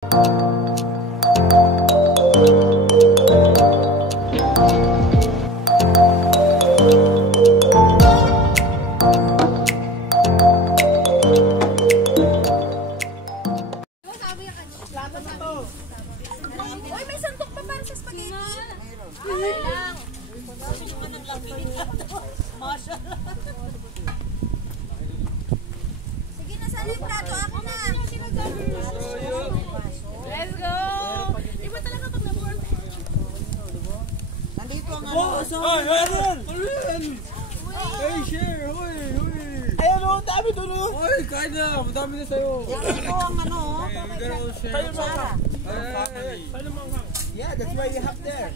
Uy, may sandok pa para sa spaghetti. Sige na, saan yung plato? Ako na. Let's go. Iba talaga pag na-board. Nandito ang Ay, meron! Hey, share! Hoy! Ayun o, dami doon o. Hoy, kain na! Madami na sa'yo! Ito ang ano. Tayo Sara. Yeah, that's why you have there.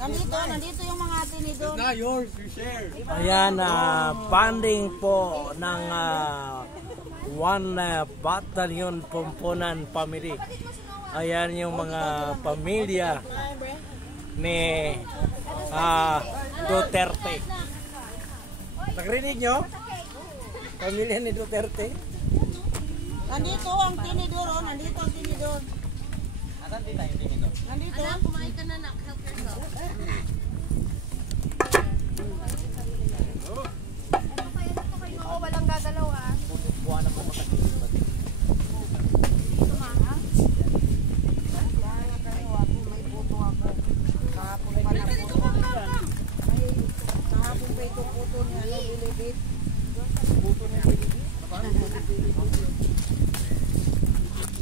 Nandito yung mga tinidor. Not yours, you share. Ayan, funding po ng One Battalion Pumpunan Family. Ayan yung mga pamilya ni Duterte. Nagrinig nyo? Pamilya ni Duterte. Nandito ang tinidor o. Nandito ang tinidor. Nandito. Anak, kumain ka na, nak. Help yourself. Oo, walang gagalaw ah. Buwan na po makakita. May puto ako. Kahapon pa na puto. Kahapon pa ito puto niya. Bilibit. Puto niya bilibit.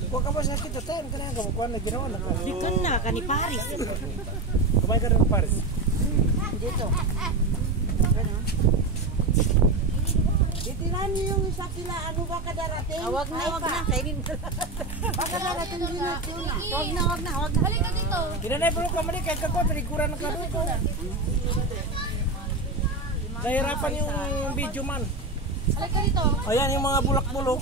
Huwag ka ba sa kita tayo? Kanina ka magkuhan na ginawa na ka. Di ka na, kani Paris. Kumain ka rin ng Paris. Dito. Itinan niyo yung isa sila. Ano ba kadarating? Wag na. Kainin mo lang. Baka darating din na. Wag na. Halika dito. Ginanay po ka mali kahit kako, piniguran ng kado ito. Nahirapan yung video man. Halika dito. Ayan yung mga bulak-bulok.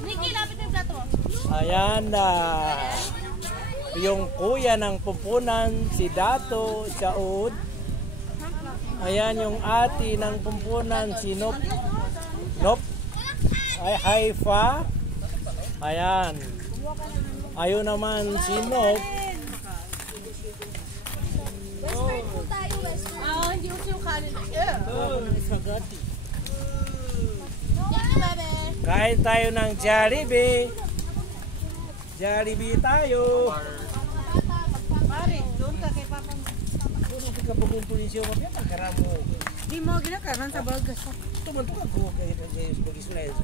Nikki, lapit na yung plato. Ayan na. Yung kuya ng pumpunan, si Dato, Saud. Ayan yung ati ng pumpunan, si Nop. Ay, Haifa. Ayan. Ayun naman si Nop. Western po tayo, western. Hindi ko siya kanin. Spaghetti. Thank you, bebe. Kain tayo ng Jollibee. Jollibee tayo. Pare, doon ka kay Papa. Doon ka bugong pulisyo mo. Yan ang karamo. Di mo ginakaroon sa Burgas. Ito man ito ka ko kayo sebagai slice.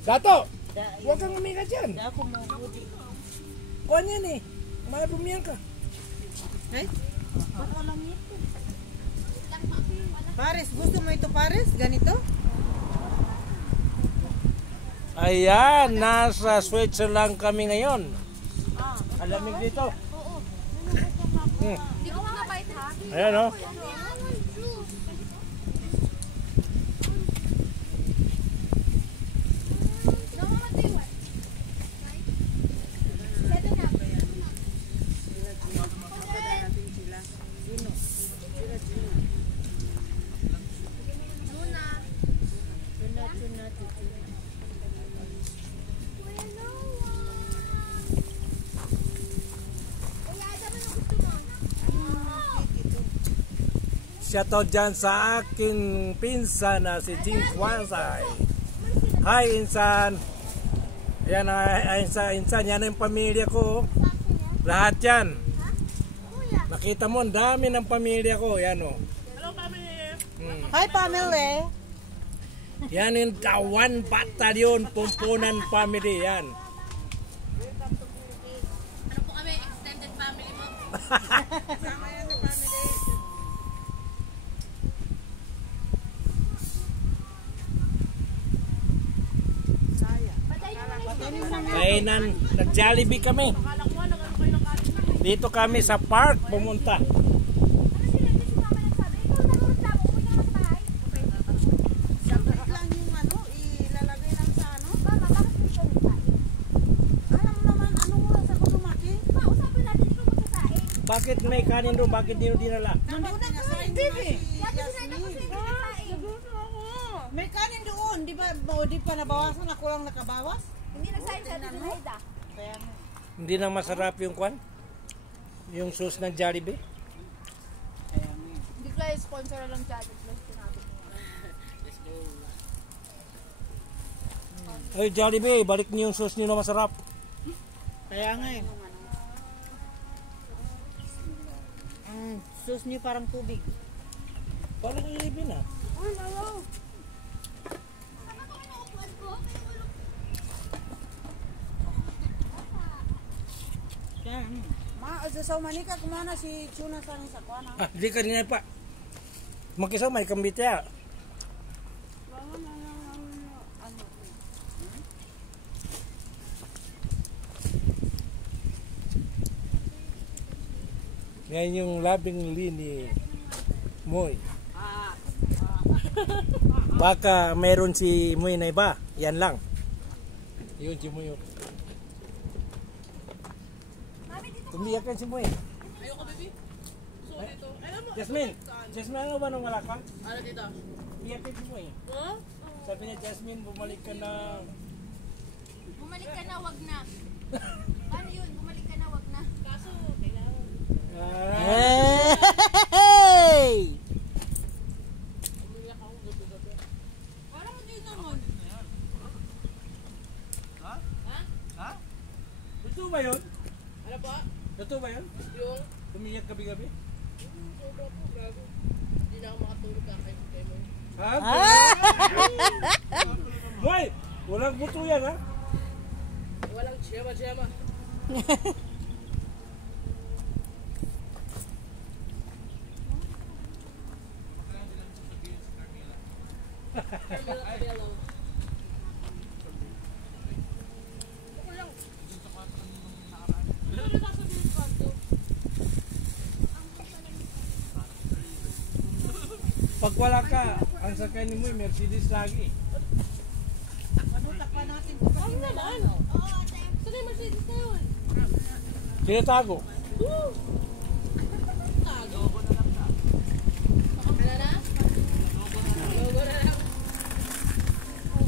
Dato! Huwag kang umiga dyan. Ako mabudi. Kuhan yan eh. Mabumiyan ka. Ay? Baka lang ito. Pares, gusto mo ito Pares? Ganito? Ayan, nasa Switzerland kami ngayon. Alamig dito. Hindi ko napait ha. Ayan o. Shoutout dyan sa aking pinsan na si Jing Kwansay. Hi Insan. Yan Insan, yan ang pamilya ko. Lahat yan. Nakita mo, ang dami ng pamilya ko. Yan o. Hello, family. Hi, family. Yan yung One Battalion Pumpunan Family. Yan. Ano po kami, extended family mo? Sama yan sa family. Kainan, nag-Jollibee kami. Dito kami sa park pumunta. bakit may kanin doon? Bakit di dinala? Nandun na kain, baby. Dati sinay ko siya kinakain. May kanin doon. Di pa nabawasan? Ako lang nakabawas? Hindi nagsayin sa atin Zinaida. Kaya nga. Hindi na masarap yung kwan? Yung sauce ng Jollibee? Hindi ko lang sponsor lang siya. Ay, Jollibee, balik niyo yung sauce niyo na masarap. Kaya nga eh. Ang sauce niyo parang tubig. Parang Jollibee na. Ay, ayaw. Kaya ma, sa manika kumana si Chuna sa kuana. Ah, di kanina pa. Magkisa may kambite ah. Ngayon yung labing lini Moy. Baka meron si Moy na iba. Yan lang. Yun si Moy. Tumiyak kan si Moy. Ayoko, baby. So, dito. Alam mo, Jasmine, Jasmine, ano ba nung wala ka? ano dito? Tumiyak kan si Moy. Huh? Sabi niya, Jasmine, bumalik ka na. Bumalik ka na, wag na. Paano yun? Bumalik ka na, wag na. Kaso, kailangan. Hey! Umiyak ako gabi-gabi. Parang hindi naman. Totoo ba yun? Ano ba? Totoo ba yun? Yung, Tumiyak gabi-gabi? sobra po, grabe. Hindi na ako makatulog kakain mo. Ha? Moy! Walang buto yan ha? Walang tsema-tsema. Carmela Cabello. Okay lang. Ano na sasabihin ko ito? Pag wala ka, ang sakay ni Moy, Mercedes lagi. Manutak pa natin ito kasi Naman. Saan yung Mercedes na yun? Tinatago. Tago. Ano na? Logo na lang.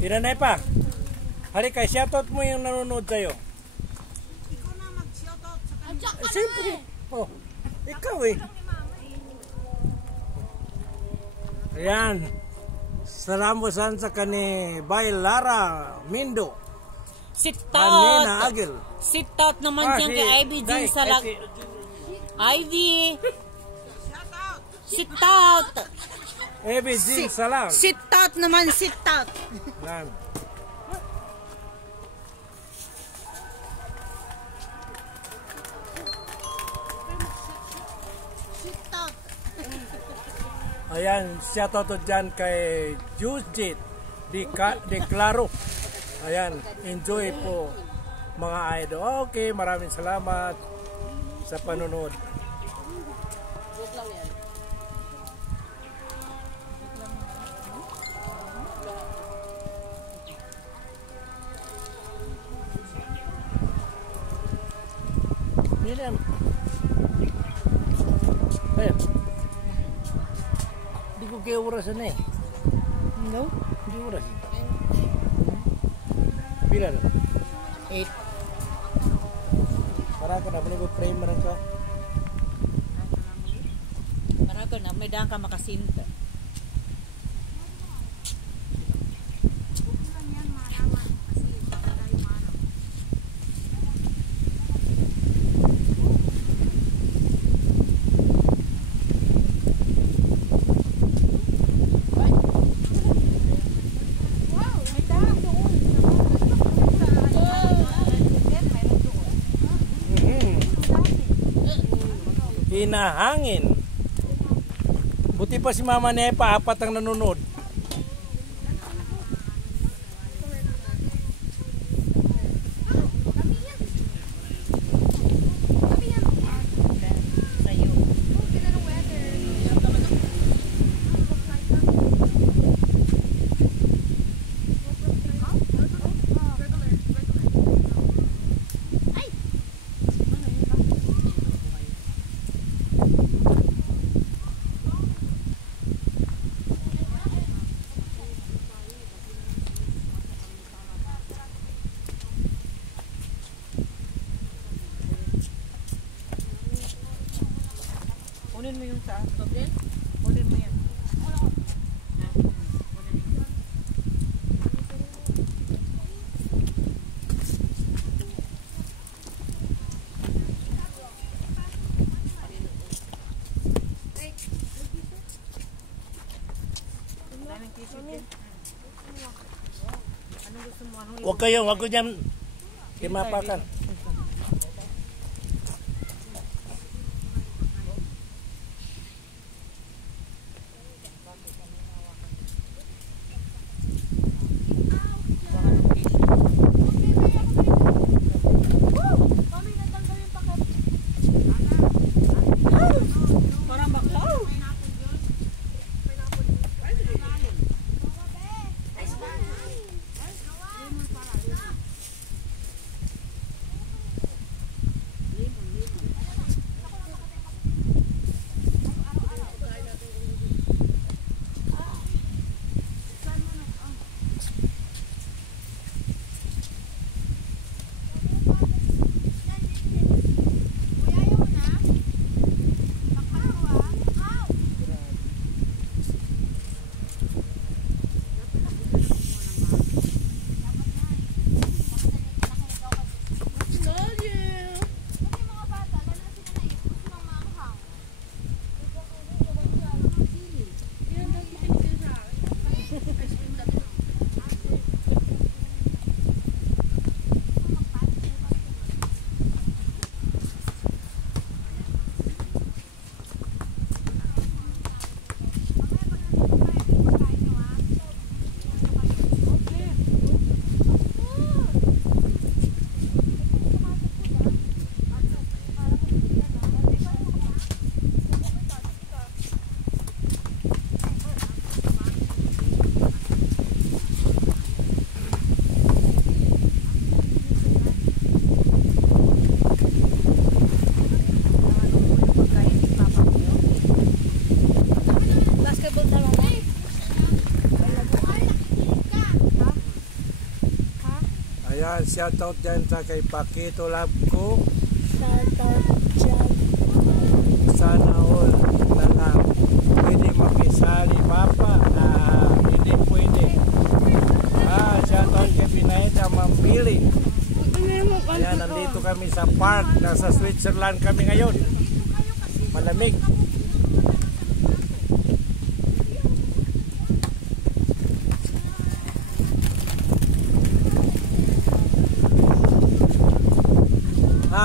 Iranay pa. Halika, shoutout mo yung nanonood sa'yo. Ikaw na mag-shoutout sa kanila. Andiyan ka Siyempre. Oh, ikaw eh. Ayan. Salamusan sa kani Bailara Mindo. Anina Agil. Sit-out naman dyan kay Ivy Jean Salag. Ivy! Sit-out! Ivy Jean Salag. Sit-out naman, sit-out! Yan. Sit-out! Ayan, shoutout to dyan kay Jujit de Claro. Ayan, enjoy po mga idol. Okay, maraming salamat sa panonood. Joke lang yan. Miriam. Ayan. Di ko kayo orasan eh. No? Di oras. Pila na? 8. Para ka na, pray mo rin ka. Para ko na, may daan ka makasinta. Hinahangin. Buti pa si Mama Nepa, 4 ang nanonood. Kunin mo yung sa. Pagdin? Kunin mo yan. Huwag ko dyan kimapakan. Parang baklaw. Ayan, shoutout dyan sa kay Pakito Love ko. Sana all na lang pwede makisali papa na hindi pwede. Shoutout kay Pinayda Mambili. Ayan, nandito kami sa park. Nasa Switzerland kami ngayon. Malamig.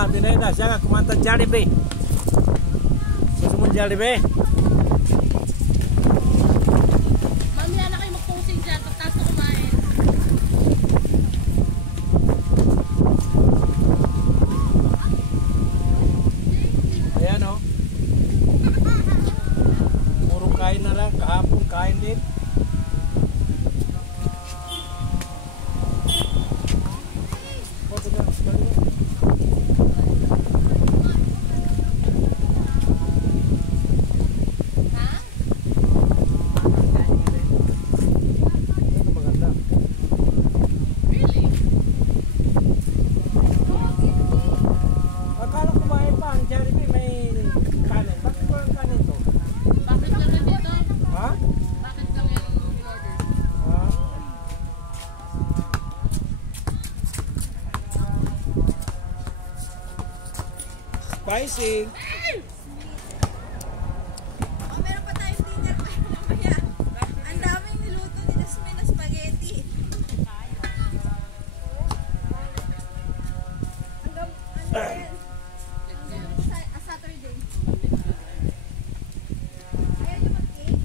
Pinayda, siya nga kumanta Jollibee. Gusto mo Jollibee? Mamaya na kayo mag-posing dyan pagtas na kumain. Ayan o. Puro kain na lang. Kahapon kain din. Spicy. Meron pa tayong dinner para mamaya. Ang daming niluto ni Jasmine na spaghetti. Saturday. Ayaw niyo mag-cake?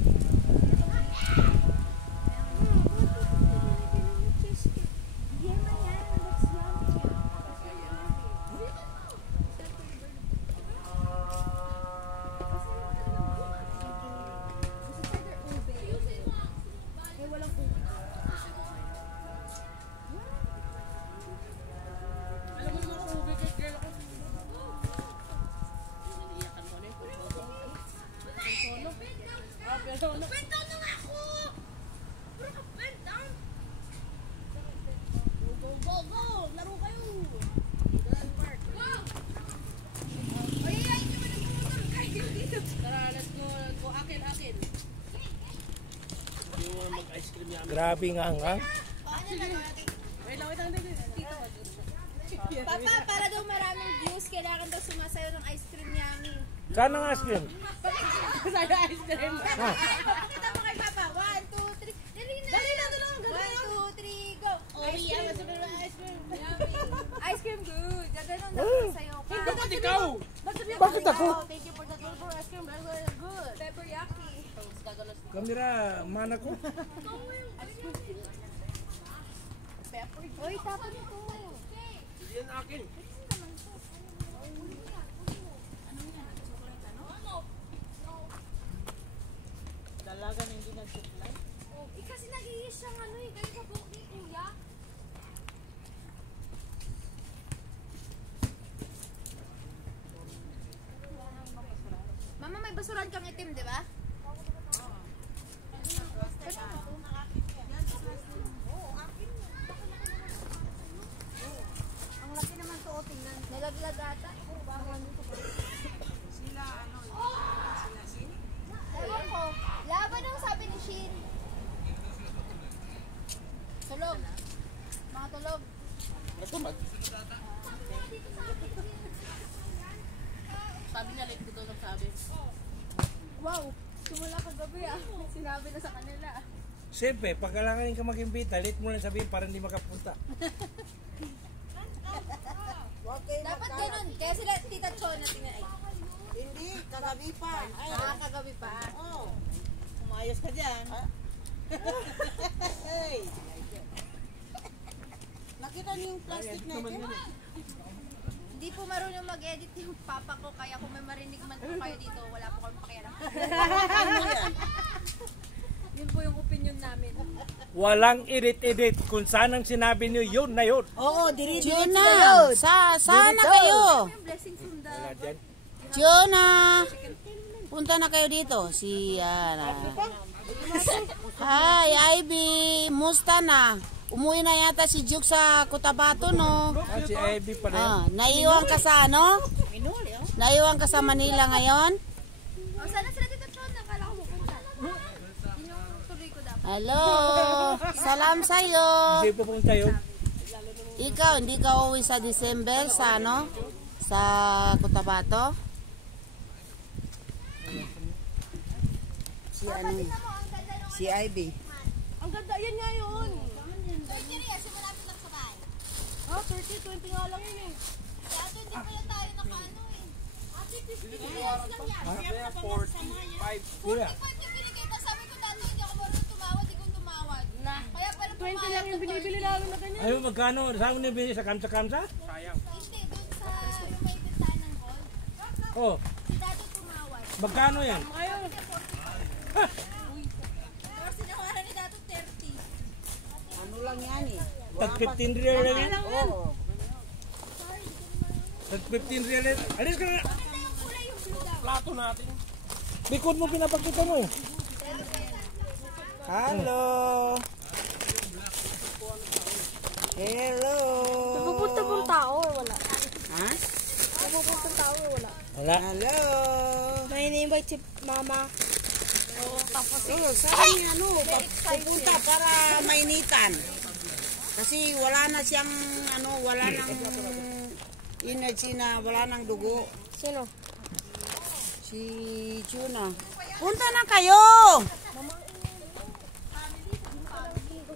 Grabe nga nga. Papa, para daw maraming views, kailangan daw sumasayo ng ice cream yummy. Saan ang ice cream? Sayo ice cream. Pakita mo kay Papa. 1, 2, 3. Dali na. Dali na. 1, 2, 3, go. Oh, yeah, masarap na ice cream. Yummy. Ice cream good. Gaganon daw sumasayo ka. Bakit ikaw? Bakit ako? Thank you for the good ice cream. That's very good. Pepperiyaki. Kamera, mana ko. Uy, tapon ito. Yan akin. Dalaga na hindi nagsupply. Kasi nag-iis siyang ano eh. Kaya sa buki, kuya. Mama, may basuran kang itim, di ba? Ang laki naman to, tingnan. Nalaglag ata. Sila, ano, sila sin. Ewan ko. Laban ang sabi ni Shin. Tulog. Mga tulog. Sabi niya, late ko daw nagsabi. Wow. Simula kagabi ah. Sinabi na sa kanila. Siyempre, pag kailangan ka mag-imbita, late mo lang sabihin para hindi makapunta. Dapat ganun. Kaya sila Tita Chona tingnan ay. Hindi, kagabi pa. Ay, Kagabi pa. oh. Umayos ka dyan. Hey. Nakita niyo yung plastic natin? Hindi po marunong mag-edit yung papa ko. Kaya kung may marinig man po kayo dito, wala po kami pakialam. Yun po yung opinion namin. Walang edit-edit. Kung saan ang sinabi niyo, yun na yun. Oo, diri-dirit na. Sana kayo. Yung blessing from the... Wala dyan. Jonah! Punta na kayo dito. Si, Hi, Ivy. Musta na? Umuwi na yata si Juke sa Cotabato, no? Si Ivy pa rin. Naiwan ka sa, ano? Naiwan ka sa Manila ngayon? Oh, sana sila Tita Chona. Kala ko pupunta. Yun yung tuloy ko dapat. Hello! Salam sa'yo! Hindi pupunta yun. Ikaw, hindi ka uwi sa December sa, ano? Sa Cotabato? Si, ano? Si Ivy. Ang ganda, yan nga yun. 30 reals, yung malapit lang sa bahay. Ha, 30, 20 nga lang yun eh. Kaya ito, hindi pala tayo nakaano eh. Ate, 50 reals lang yan. 45. Kaya, 45 yung binigay. Tapos sabi ko dati, hindi ako marunong tumawad, hindi ko tumawad. Kaya pala 20 lang yung binibili namin na ganyan. ayaw magkano? Saan mo nabili sa kamsa-kamsa? Hindi, doon sa yung may bentahan ng gold. Oh, Si dati tumawad. magkano yan? Ngayon, Pero sinawaran ni dato 30. Ano lang yan eh? Tag 15 real lang yan. Oo. Tag 15 real yan. Alis ka na. Maganda yung kulay, yung blue daw. Plato natin. Bikod mo pinapakita mo. Hello. Hello. pupunta pong tao or wala? Ha? Pupunta tao or wala? Wala. Hello. May in-invite si mama. Oh, saan ano, pupunta para mainitan. Kasi wala na siyang ano, wala nang energy na, wala nang dugo. Sino? Si Juna. Punta na kayo!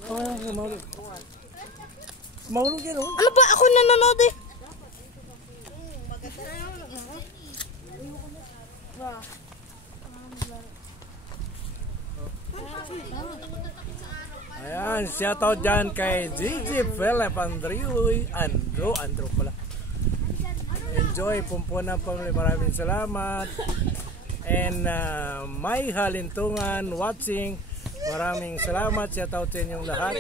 Oh, mahulog. Mahulog yan, oh. Ano ba? Ako nanonood eh. Ayan, shoutout dyan kay Gigi Philip Andrew pala. Enjoy, pumpunan po, maraming salamat. And may halintungan watching. Maraming salamat, shoutout sa inyong lahat.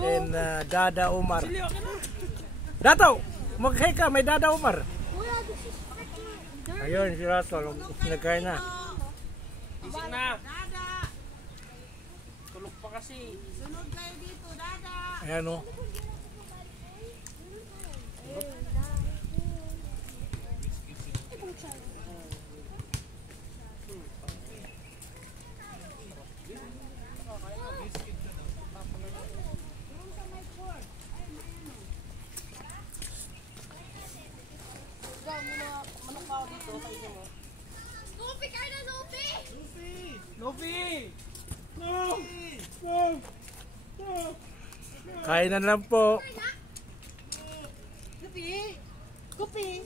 And Dada Umar. Dato, mag-hi ka, may Dada Umar. Ayun, si Rato, nagkain na. Ising na. Tulog pa kasi. Sunod kayo dito, Dada! Ayan, oh. trabaho dito sa inyo mo. Luffy, Carla, Luffy! Luffy! No! No! No! Kainan lang po. Kupi! Kupi!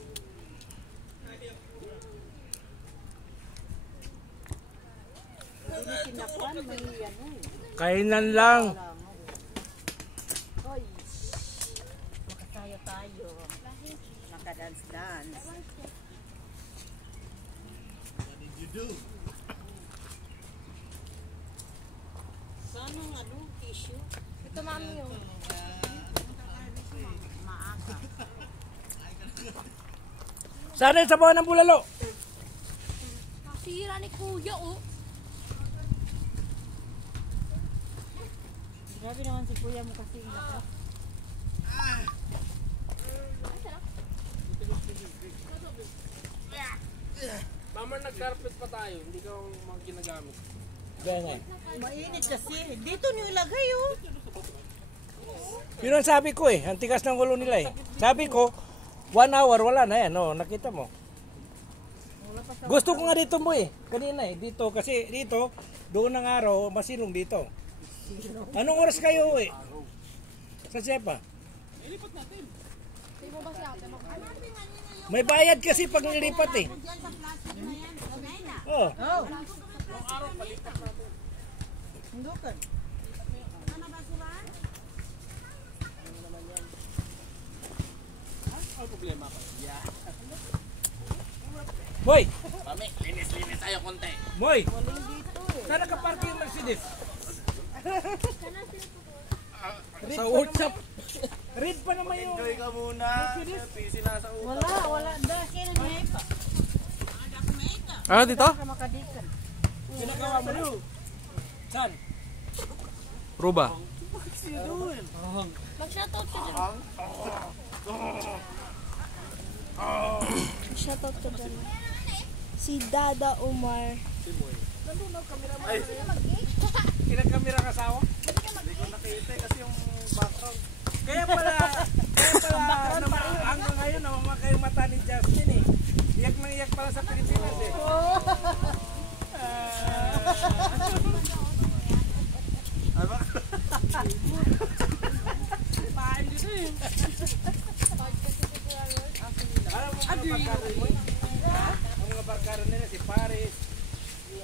Hindi kinakwan, may ano eh. Kainan lang. Hoy! Makasaya tayo. Makadance-dance. Saan ang ano, tissue? Ito mami yung. Maaga. Sana sa bawah ng bulalo. Sira ni kuya oh. Grabe naman si kuya mo kasi. Mama, nag-carpet pa tayo. Hindi ka mga ginagamit. Ganyan. Mainit kasi. Dito niyo ilagay oh. Yun ang sabi ko eh. Ang tigas ng ulo nila eh. Sabi ko, 1 hour wala na yan. Oh, nakita mo. Gusto ko nga dito mo eh. Kanina eh. Dito kasi dito, doon ng araw, masilong dito. Anong oras kayo eh? Sa Sepa? Hindi mo ba si ate? May bayad kasi pag nilipat eh. Oh. Oh. Hindukan. Ano problema ka? Boy! Mami, linis-linis tayo konti. Boy! Saan nakaparking yung Mercedes? Sa workshop. Read pa naman yung... Enjoy ka muna. Busy na sa utak. Wala. Dahil na niya pa. Ano dito? Makadikan. Pinagawa mo na. Saan? Ruba. Mag-shoutout ka dyan. Shoutout ka dyan. Si Dada Omar. Ilang kamera kasawa? Hindi ko nakita kasi yung background. Kaya pala hanggang ngayon namamaka yung mata ni Justin eh. Iyak na iyak pala sa Pilipinas eh. Pain dito eh. Alam mo mga barkaran mo? Ang mga barkaran nila si Paris.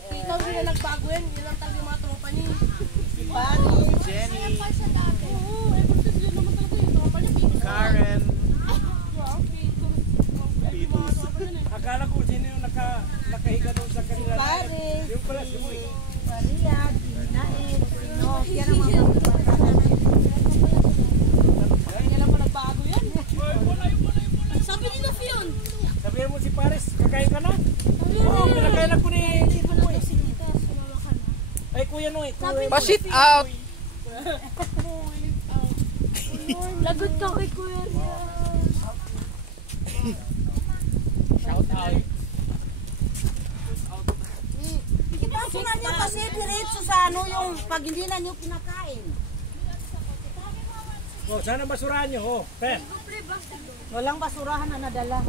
Ikaw nila nagbago yan. Yun lang talaga yung mga tropa niya. Jenny, Oo, eh kasi sila naman talaga yung tropa niya. Karen, Pitos. Akala ko sino yung nakahiga doon sa kanila. Paris. Yung pala si Boy. Maria, Nain, no, yan ang mga Kaya lang pa nagbago yan. Sabi ni Luffy yun. Sabihin mo si Paris, kakain ka na? Oo, pinakain ako ni Tito Boy. Ay kuya no eh. Pa-shit out! Lagot ka kay Kuya Ria. shout out. Ipasok na niyo kasi diretso sa ano yung pag hindi na niyo pinakain. Oh, sana basurahan nyo. Oh, pen. Walang basurahan na nadala.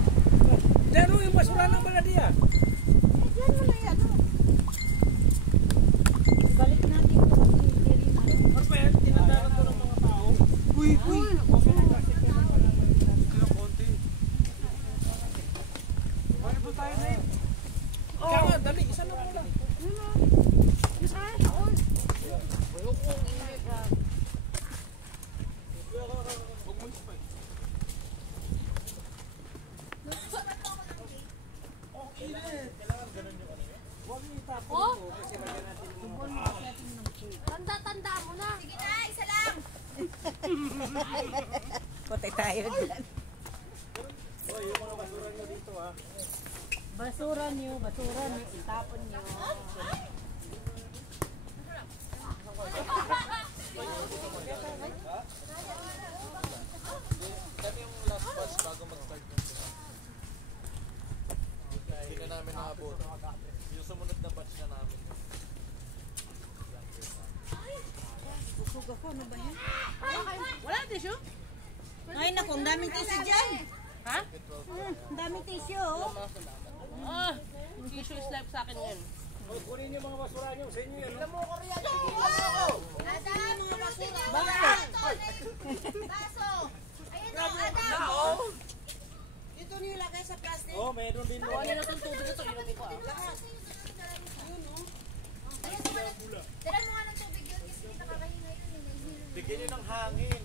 Diyan yung basurahan ng Baladiya. Yan mo na yan. Balik natin ito kasi hindi rin ano. Perfect, tinadaran to ng mga tao. Uy! Bakit po tayo na yun? Kaya nga, dali, isa na muna. Oh? Tanda mo na. Sige na, isa lang! Patay tayo dyan. Oh, yung mga basura nyo dito ha. Basura niyo, itapon niyo. Kami yung last batch bago mag-start ng show. Hindi na namin naabot. Yung sumunod na batch na namin. Busog ako, ano ba yan? Wala tissue? Ay naku, ang daming tissue dyan. Ha? Ang daming tissue. Oh. Issue is life sa akin ngayon. Oh, kunin niyo mga basura niyo. Sa inyo yan. Adam, pulutin niyo ang baso. Ayun o, Adam. Ito niyo ilagay sa plastic. Oh, meron din mo. Ano na itong tubig ito? Inumin ko ah. Dala mo nga ng tubig yun kasi hindi nakakahinga yun. Bigyan nyo ng hangin.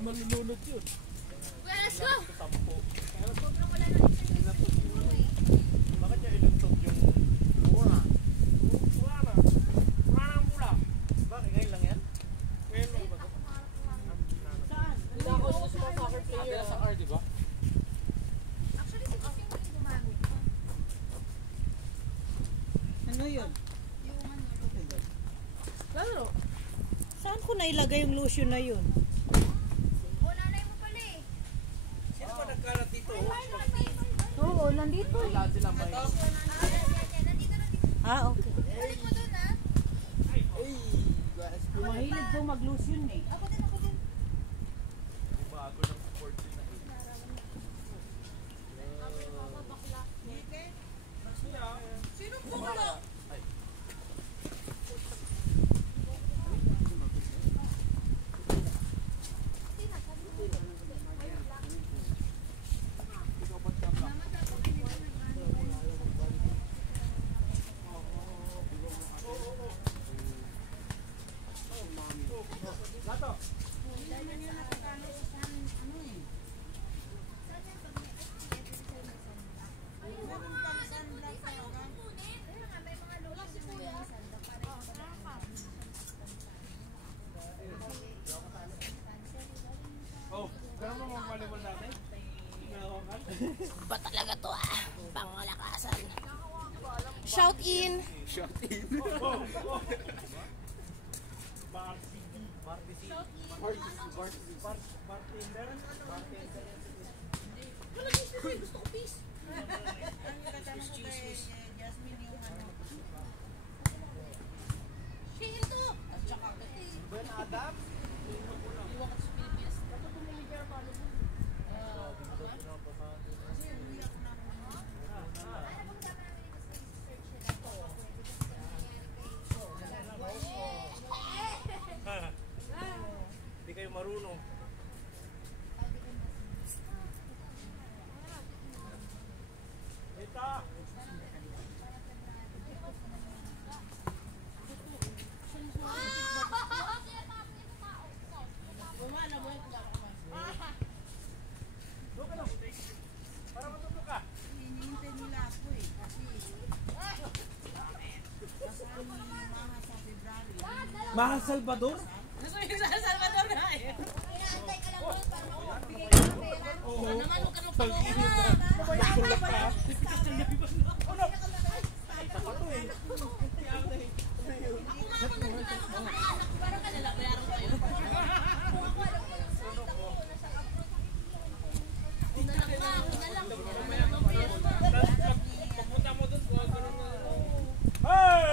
Manlulunod yun. Kuya, let's go! Sampo. Sobrang wala na Bakit niya iluntog yung mura? Wala na. Wala na ang pula. Bakit ngayon lang yan? Ngayon lang ba? Hindi ako sa soccer player. Sa car, di ba? Actually, si Boss yung hindi gumamit. Ano yun? Yung ano, Lalo. Saan ko nailagay yung lotion na yun? o nanay mo pala eh. Sino ba nagkalat dito? Oo, nandito. Lahat sila may... Nandito. Ah, okay. Balik mo dun ha. Mahilig daw mag-lotion eh. Ako din. Bago ng sports yun na Sino po wala? Oh, ganun mo mga volleyball natin? Ba talaga to ah? Pangalakasan. Shout in! Gusto ko peace. Share to! At saka Ben Adam? iwan ka sa Pilipinas. Dapat tumimigyan pa ano. Hindi kayo marunong. Ito! Doon ka lang. Para matuto ka. Hinihintay nila ako eh. Kasi kasama ni Mama sa February. Mahal Salvador? Gusto yung sa Salvador na eh. Inaantay ka lang doon para makapagpigay ka ng pera. Sana naman huwag ka nang pag-uwi. Sulak ka. Parang ka nila, bayaran kayo. Una lang ba? Una lang. Pagpunta mo doon, kung ganun na... Hey!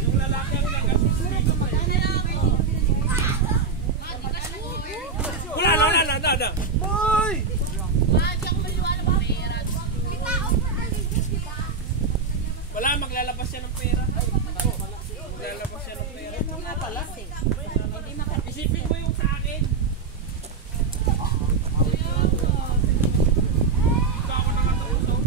Yung lalaki ang nag-asustito pa yun. Wala. Boy! Wala, maglalabas siya ng pera. Maglalabas siya ng pera. Isipin mo yung sa akin. Ikaw ako nakatulog.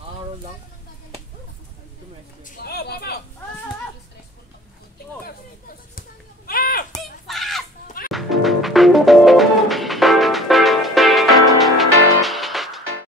Araw lang.